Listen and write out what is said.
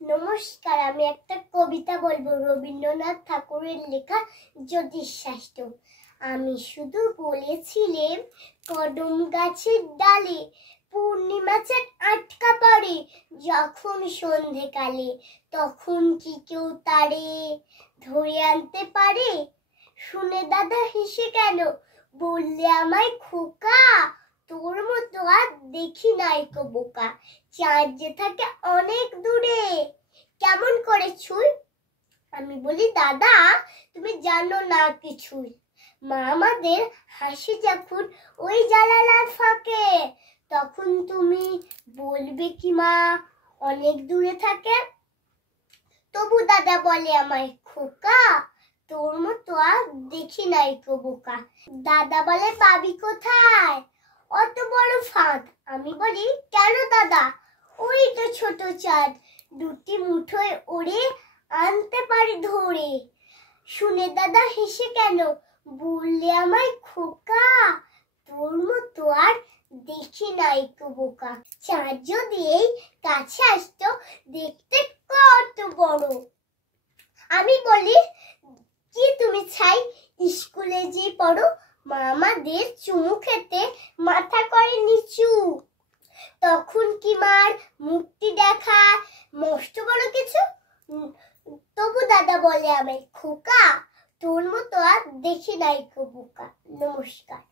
নমস্কার, আমি একটা কবিতা বলবো রবীন্দ্রনাথ ঠাকুরের লেখা জ্যোতিষশাস্ত্র। আমি শুধু বলেছিলাম কদম গাছের ডালে পূর্ণিমা চাঁদ আটকা পড়ে যখন সন্ধেকালে, তখন কি কেউ তারে ধরে আনতে পারে? শুনে দাদা হেসে কেন বললে আমায় খোকা, তোর মতো আর দেখি নাই কো বোকা। চাঁদ যে থাকে অনেক দূরে, কেমন করে ছুঁই? আমি বলি দাদা তুমি জানো না কিছুই। মা আমাদের হাসি যখন ওই জানালার ফাঁকে, তখন তুমি বলবে কি মা অনেক দূরে থাকে? তবু দাদা বলে আমায় খোকা, তোর মতো আর দেখি নাই কো বোকা। দাদা বলে পাবি কোথায় অত বড় ফাঁদ? আমি বলি কেন দাদা, ওই তো ছোট চাঁদ, দুটি মুঠোয় ওড়ে আনতে পারি ধরে। শুনে দাদা হেসে কেন বললে আমায় খোকা, তোর মতো আর দেখি নাই কো বোকা। চাঁদ যদি এই কাছে আসতো দেখতে কত বড়। আমি বলি কি তুমি ছাই স্কুলে যে পড়ো, মা আমাদের চুমু খেতে মাথা করে নিচু, তখন কি মার মুক্তি দেখা মস্ত বড় কিছু? তবু দাদা বলে আমায় খোকা, তোর মতো আর দেখি নাই কো বোকা। নমস্কার।